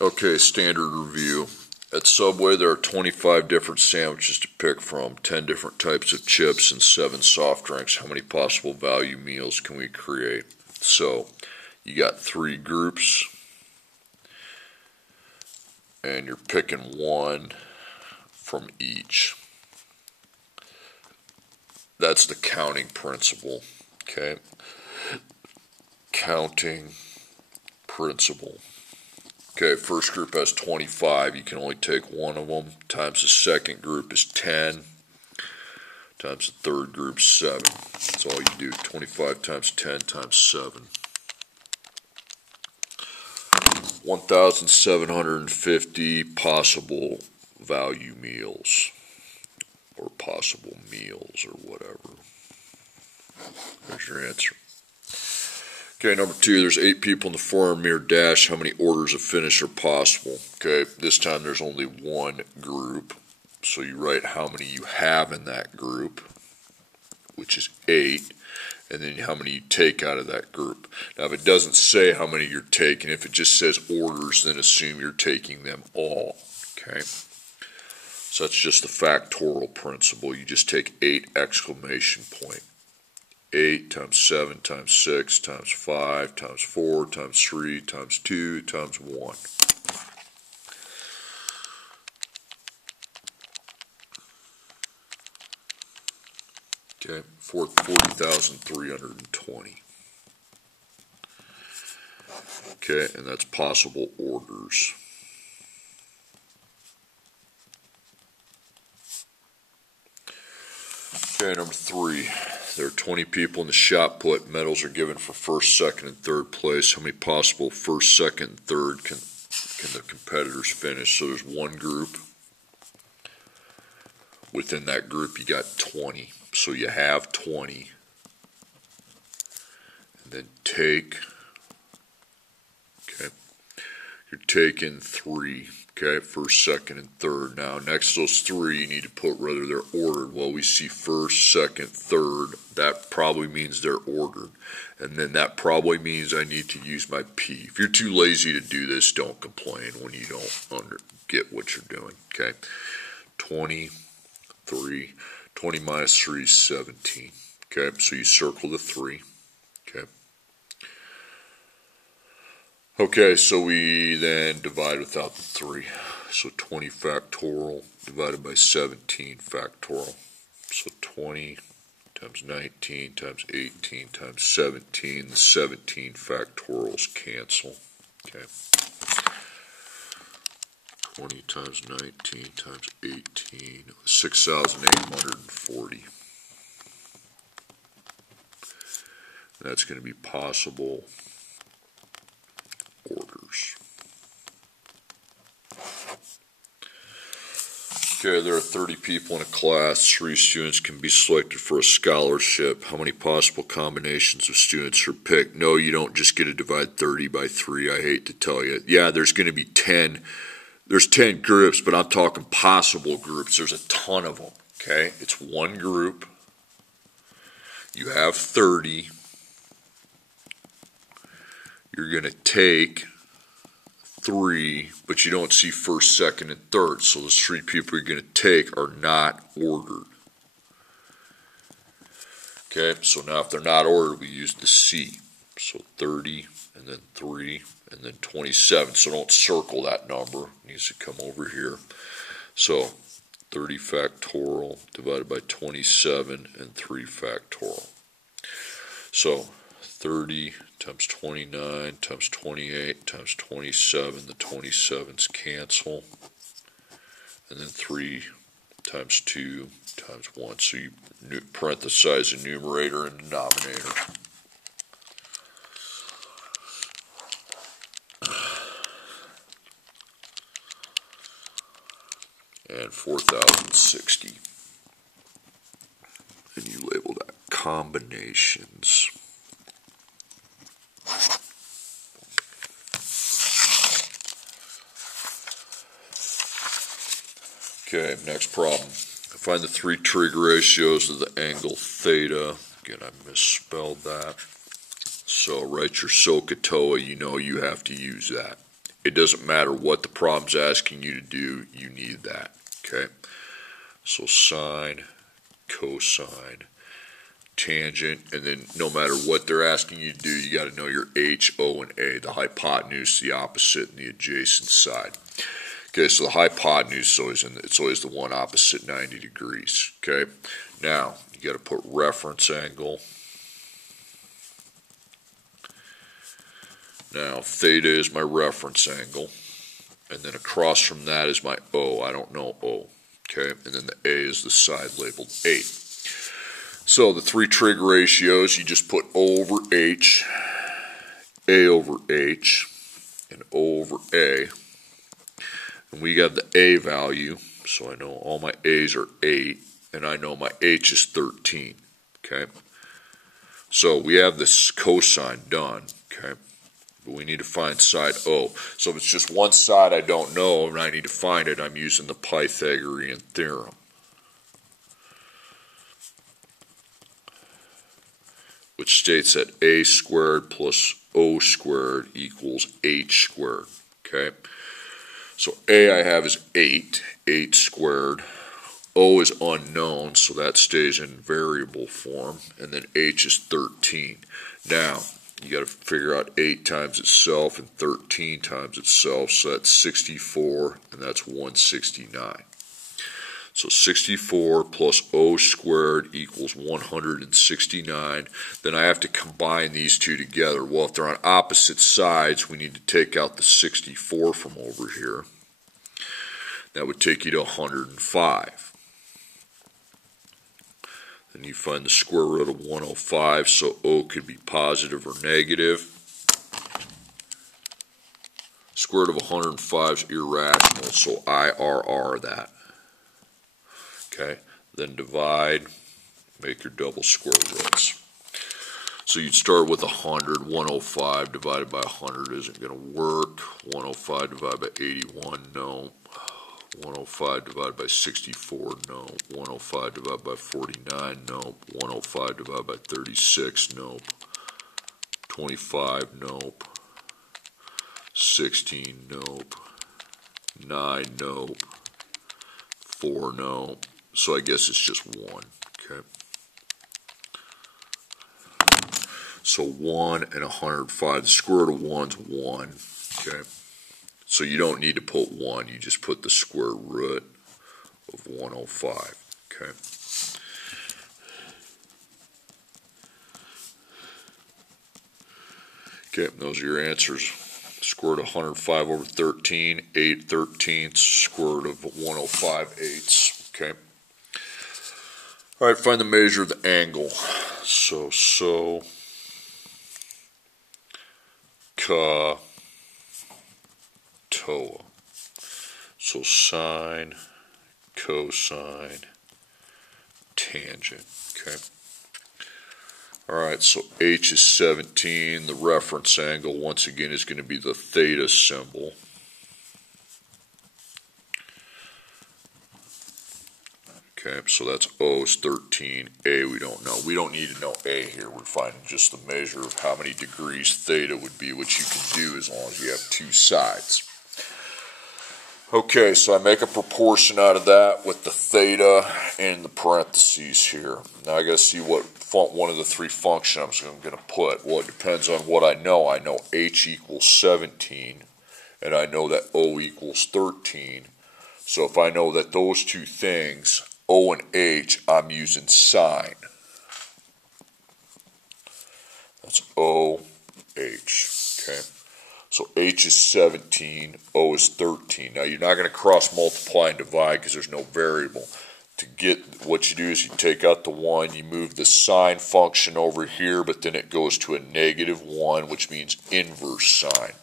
Okay, standard review. At Subway, there are 25 different sandwiches to pick from, 10 different types of chips, and 7 soft drinks. How many possible value meals can we create? So, you got 3 groups, and you're picking one from each. That's the counting principle, okay? Counting principle. Okay, first group has 25. You can only take one of them. Times the second group is 10. Times the third group, 7. That's all you do. 25 times 10 times 7. 1,750 possible value meals. Or possible meals or whatever. There's your answer. Okay, number 2, there's 8 people in the 400-meter dash. How many orders of finish are possible? Okay, this time there's only one group. So you write how many you have in that group, which is 8, and then how many you take out of that group. Now, if it doesn't say how many you're taking, if it just says orders, then assume you're taking them all. Okay, so that's just the factorial principle. You just take 8 exclamation point. 8 times 7 times 6 times 5 times 4 times 3 times 2 times 1. Okay, 40,320. Okay, and that's possible orders. Okay, number 3. There are 20 people in the shot put. Medals are given for first, second, and third place. How many possible first, second, and third can the competitors finish? So there's one group. Within that group, you got 20. So you have 20. And then take. Okay. You're taking 3. Okay, first, second, and third. Now, next to those 3, you need to put whether they're ordered. Well, we see first, second, third. That probably means they're ordered. And then that probably means I need to use my P. If you're too lazy to do this, don't complain when you don't get what you're doing. Okay, 23. 20 minus 3 is 17. Okay, so you circle the 3. Okay. Okay, so we then divide without the 3. So 20 factorial divided by 17 factorial. So 20 times 19 times 18 times 17. The 17 factorials cancel. Okay. 20 times 19 times 18, 6,840. That's going to be possible orders. Okay, there are 30 people in a class. 3 students can be selected for a scholarship. How many possible combinations of students are picked? No, you don't just get to divide 30 by 3. I hate to tell you. Yeah, there's going to be 10. There's 10 groups, but I'm talking possible groups. There's a ton of them. Okay, it's one group. You have 30. You're going to take 3, but you don't see first, second, and third. So those 3 people you're going to take are not ordered. Okay, so now if they're not ordered, we use the C. So 30, and then 3, and then 27. So don't circle that number. It needs to come over here. So 30 factorial divided by 27 and 3 factorial. So 30 times 29 times 28 times 27. The 27's cancel. And then 3 times 2 times 1. So you parenthesize the numerator and denominator. And 4,060. And you label that combinations. Okay, next problem. Find the 3 trig ratios of the angle theta. Again, I misspelled that. So write your SOHCAHTOA, you know you have to use that. It doesn't matter what the problem's asking you to do, you need that. Okay? So sine, cosine, tangent, and then no matter what they're asking you to do, you got to know your H, O, and A, the hypotenuse, the opposite, and the adjacent side. Okay, so the hypotenuse is it's always the one opposite 90 degrees. Okay, now you got to put reference angle. Now theta is my reference angle, and then across from that is my O. I don't know O. Okay, and then the A is the side labeled 8. So the three trig ratios, you just put O over H, A over H, and O over A. And we got the A value, so I know all my A's are 8, and I know my H is 13. Okay, so we have this cosine done. Okay, but we need to find side O. So if it's just one side I don't know and I need to find it, I'm using the Pythagorean Theorem. Which states that A squared plus O squared equals H squared. Okay? So A I have is 8 squared. O is unknown, so that stays in variable form. And then H is 13. Now, you got to figure out 8 times itself and 13 times itself, so that's 64, and that's 169. So 64 plus O squared equals 169. Then I have to combine these two together. Well, if they're on opposite sides, we need to take out the 64 from over here. That would take you to 105. Then you find the square root of 105, so O could be positive or negative. Square root of 105 is irrational, so IRR that. Okay, then divide, make your double square roots. So you'd start with 100, 105 divided by 100 isn't going to work. 105 divided by 81, no. 105 divided by 64, no. 105 divided by 49, nope. 105 divided by 36, nope. 25, nope. 16, nope. 9, nope. 4, nope. So I guess it's just 1, okay? So 1 and 105, the square root of 1 is 1, okay? So you don't need to put 1, you just put the square root of 105, okay? Okay, those are your answers. Square root of 105 over 13, 8 13ths, square root of 105 eighths, okay? All right, find the measure of the angle. So, ka, toa. So sine, cosine, tangent, okay? All right, so H is 17. The reference angle, once again, is going to be the theta symbol. Okay, so that's O is 13, A we don't know. We don't need to know A here. We're finding just the measure of how many degrees theta would be, which you can do as long as you have two sides. Okay, so I make a proportion out of that with the theta in the parentheses here. Now I got to see what one of the three functions I'm going to put. Well, it depends on what I know. I know H equals 17, and I know that O equals 13. So if I know that those two things, O and H, I'm using sine. That's O, H, okay? So H is 17, O is 13. Now you're not going to cross multiply and divide because there's no variable. To get what you do is you take out the 1, you move the sine function over here, but then it goes to a -1, which means inverse sine.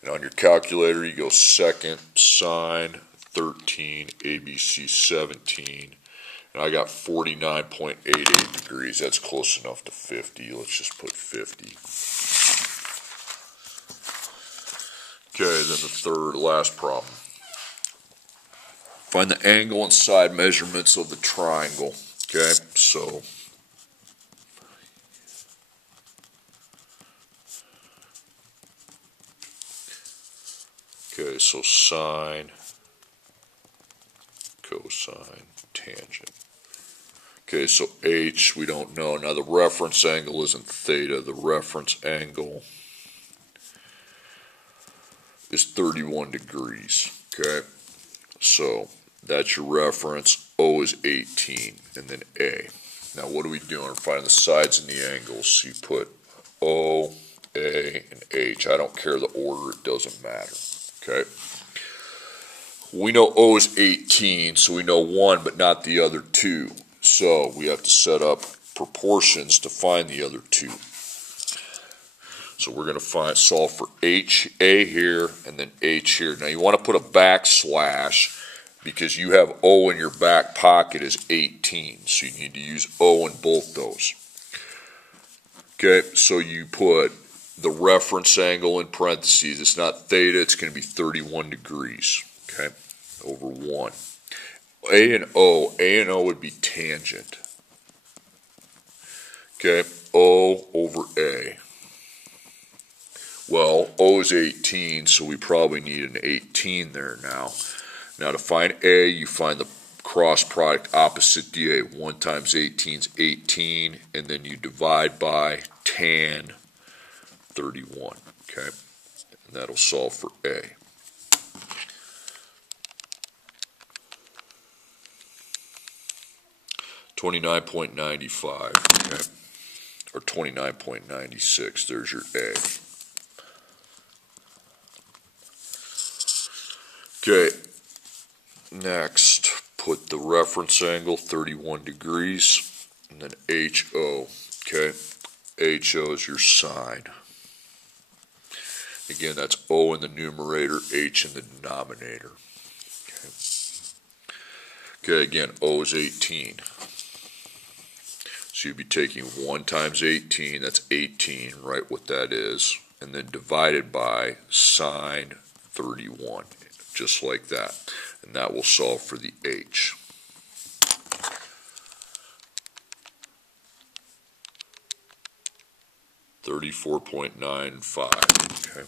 And on your calculator, you go second sine 13, ABC 17, and I got 49.88 degrees. That's close enough to 50. Let's just put 50. Okay, then the last problem. Find the angle and side measurements of the triangle. Okay, so Okay, so sine, cosine, tangent. Okay, so h we don't know. Now the reference angle isn't theta. The reference angle is 31 degrees. Okay, so that's your reference. O is 18, and then A. Now what are we doing? We're finding the sides and the angles. So you put O, A, and H. I don't care the order. It doesn't matter. Okay. We know O is 18, so we know 1, but not the other 2. So we have to set up proportions to find the other 2. So we're going to solve for H, A here, and then H here. Now you want to put a backslash because you have O in your back pocket as 18. So you need to use O in both those. Okay, so you put the reference angle in parentheses. It's not theta, it's going to be 31 degrees. Okay, over 1. A and O would be tangent. Okay, O over A. Well, O is 18, so we probably need an 18 there now. Now to find A, you find the cross product opposite DA. 1 times 18 is 18, and then you divide by tan 31. Okay, and that'll solve for A. $29.95, okay, or 29.96. There's your A. Okay, next, put the reference angle 31 degrees, and then HO. Okay, HO is your sine. Again, that's O in the numerator, H in the denominator. Okay, again, O is 18. So you'd be taking 1 times 18, that's 18, write what that is, and then divided by sine 31, just like that. And that will solve for the H. $34.95, okay.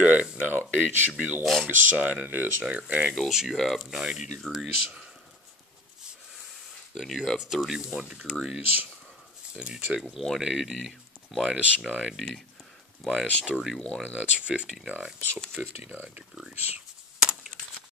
Okay, now H should be the longest sine, and it is. Now your angles, you have 90 degrees, then you have 31 degrees, then you take 180 minus 90 minus 31, and that's 59, so 59 degrees.